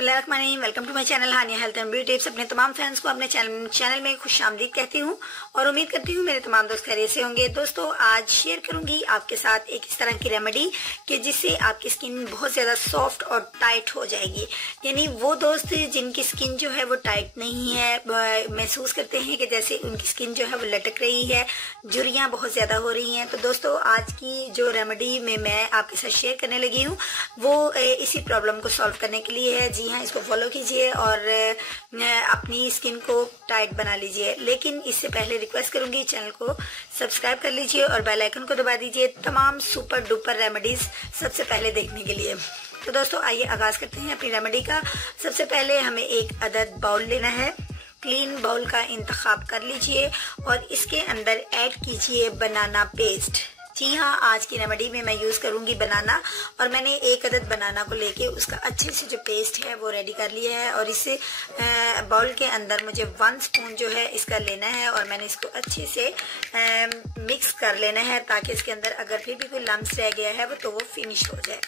बिस्मिल्लाहिर्रहमानिर्रहीम। Welcome to my channel Hania health and beauty tips. अपने तमाम फैंस को अपने चैनल में खुशामदीद कहती हूँ और उम्मीद करती हूँ मेरे तमाम दोस्त खैरियत से होंगे। दोस्तों, आज शेयर करूंगी आपके साथ एक इस तरह की रेमेडी कि जिससे आपकी स्किन बहुत ज्यादा सॉफ्ट और टाइट हो जाएगी। यानी वो दोस्त जिनकी स्किन जो है वो टाइट नहीं है, महसूस करते हैं कि जैसे उनकी स्किन जो है वो लटक रही है, झुर्रियां बहुत ज्यादा हो रही हैं। तो दोस्तों, आज की जो रेमेडी में मैं आपके साथ शेयर करने लगी हूँ वो इसी प्रॉब्लम को सॉल्व करने के लिए है। जी हाँ, इसको फॉलो कीजिए और अपनी स्किन को टाइट बना लीजिए। लेकिन इससे पहले रिक्वेस्ट करूंगी, चैनल को सब्सक्राइब कर लीजिए और बेल आइकन को दबा दीजिए तमाम सुपर डुपर रेमेडीज सबसे पहले देखने के लिए। तो दोस्तों, आइए आगाज करते हैं अपनी रेमेडी का। सबसे पहले हमें एक अदद बाउल लेना है। क्लीन बाउल का इंतखाब कर लीजिए और इसके अंदर ऐड कीजिए बनाना पेस्ट। जी हाँ, आज की रेमेडी में मैं यूज करूंगी बनाना और मैंने एक अदद बनाना को लेके उसका अच्छे से जो पेस्ट है वो रेडी कर लिया है। और इस बाउल के अंदर मुझे 1 स्पून जो है इसका लेना है और मैंने इसको अच्छे से मिक्स कर लेना है ताकि इसके अंदर अगर फिर भी कोई लम्स रह गया है तो वो फिनिश हो जाए।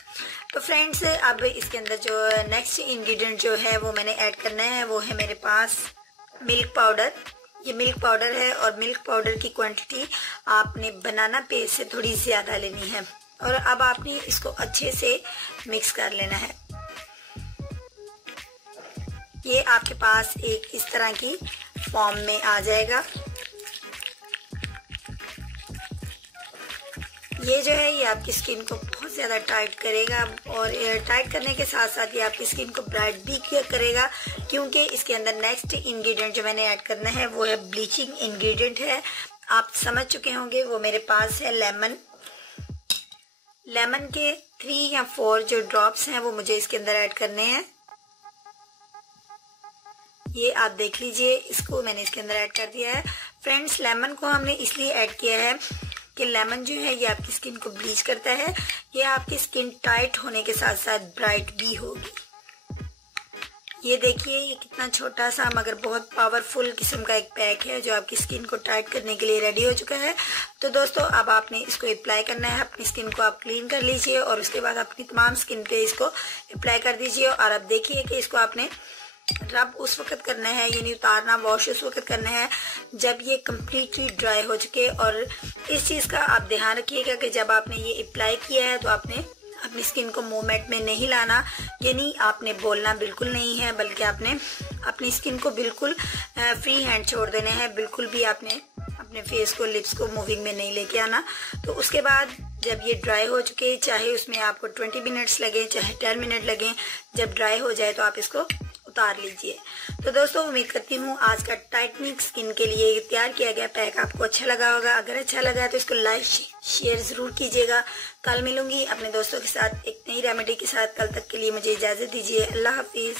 तो फ्रेंड्स, अब इसके अंदर जो नेक्स्ट इंग्रेडिएंट जो है वो मैंने ऐड करना है वो है मेरे पास मिल्क पाउडर। ये मिल्क पाउडर है और मिल्क पाउडर की क्वांटिटी आपने बनाना पेस्ट से थोड़ी ज्यादा लेनी है। और अब आपने इसको अच्छे से मिक्स कर लेना है। ये आपके पास एक इस तरह की फॉर्म में आ जाएगा। ये जो है ये आपकी स्किन को बहुत ज्यादा टाइट करेगा और टाइट करने के साथ साथ ये आपकी स्किन को ब्राइट भी करेगा, क्योंकि इसके अंदर नेक्स्ट इंग्रेडिएंट जो मैंने ऐड करना है वो है ब्लीचिंग इंग्रेडिएंट है। आप समझ चुके होंगे, वो मेरे पास है लेमन। लेमन के 3 या 4 जो ड्रॉप्स हैं वो मुझे इसके अंदर ऐड करने हैं। ये आप देख लीजिए, इसको मैंने इसके अंदर ऐड कर दिया है। फ्रेंड्स, लेमन को हमने इसलिए ऐड किया है कि लेमन जो है ये आपकी स्किन को ब्लीच करता है। ये आपकी स्किन टाइट होने के साथ साथ ब्राइट भी होगी। ये देखिए, ये कितना छोटा सा मगर बहुत पावरफुल किस्म का एक पैक है जो आपकी स्किन को टाइट करने के लिए रेडी हो चुका है। तो दोस्तों, अब आपने इसको अप्लाई करना है। अपनी स्किन को आप क्लीन कर लीजिए और उसके बाद अपनी तमाम स्किन पे इसको अप्लाई कर दीजिए। और अब देखिए कि इसको आपने रब उस वक्त करना है, यानी उतारना, वॉश उस वक्त करना है जब ये कम्प्लीटली ड्राई हो चुके। और इस चीज का आप ध्यान रखिएगा कि जब आपने ये अप्लाई किया है तो आपने अपनी स्किन को मूवमेंट में नहीं लाना, यानी आपने बोलना बिल्कुल नहीं है, बल्कि आपने अपनी स्किन को बिल्कुल फ्री हैंड छोड़ देना है। बिल्कुल भी आपने अपने फेस को, लिप्स को मूविंग में नहीं लेके आना। तो उसके बाद जब ये ड्राई हो चुके, चाहे उसमें आपको 20 मिनट्स लगे चाहे 10 मिनट लगे, जब ड्राई हो जाए तो आप इसको उतार लीजिए। तो दोस्तों, उम्मीद करती हूँ आज का टाइटनिंग स्किन के लिए तैयार किया गया पैक आपको अच्छा लगा होगा। अगर अच्छा लगा तो इसको लाइक शेयर जरूर कीजिएगा। कल मिलूंगी अपने दोस्तों के साथ एक नई रेमेडी के साथ। कल तक के लिए मुझे इजाजत दीजिए। अल्लाह हाफिज।